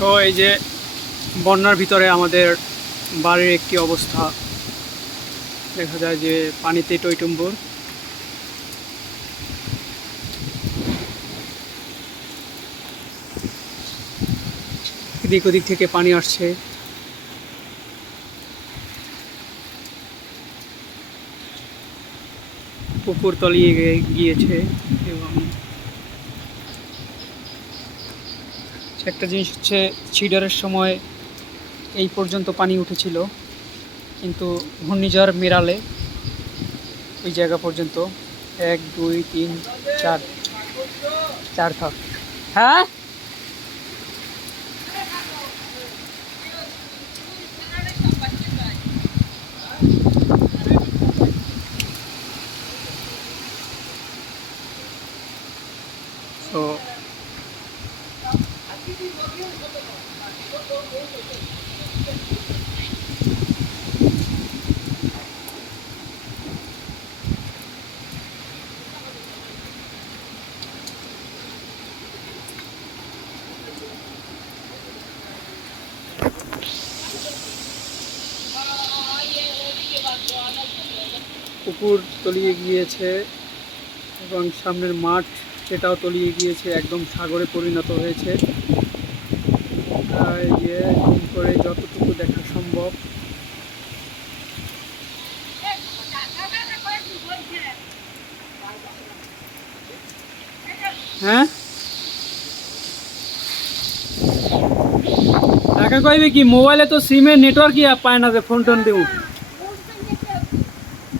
তো এই যে বন্যার ভিতরে আমাদের বাড়ির একটি অবস্থা দেখা যায় যে পানিতে টইটুম্বুর। এদিক ওদিক থেকে পানি আসছে। পুকুর তলিয়ে গিয়েছে এবং একটা জিনিস হচ্ছে সিডারের সময় এই পর্যন্ত পানি উঠেছিল, কিন্তু ঘূর্ণিঝড় মেরালে ওই জায়গা পর্যন্ত 1 2 3 4 4 থাক। হ্যাঁ, তো পুকুর তলিয়ে গিয়েছে এবং সামনের মাঠ সেটাও তলিয়ে গিয়েছে, একদম সাগরে পরিণত হয়েছে। এই যে জুম করে যতটুকু দেখা সম্ভব। হ্যাঁ, টাকা কইবে কি, মোবাইলে তো সিমের নেটওয়ার্কই পায় না যে ফোন টোন দেব।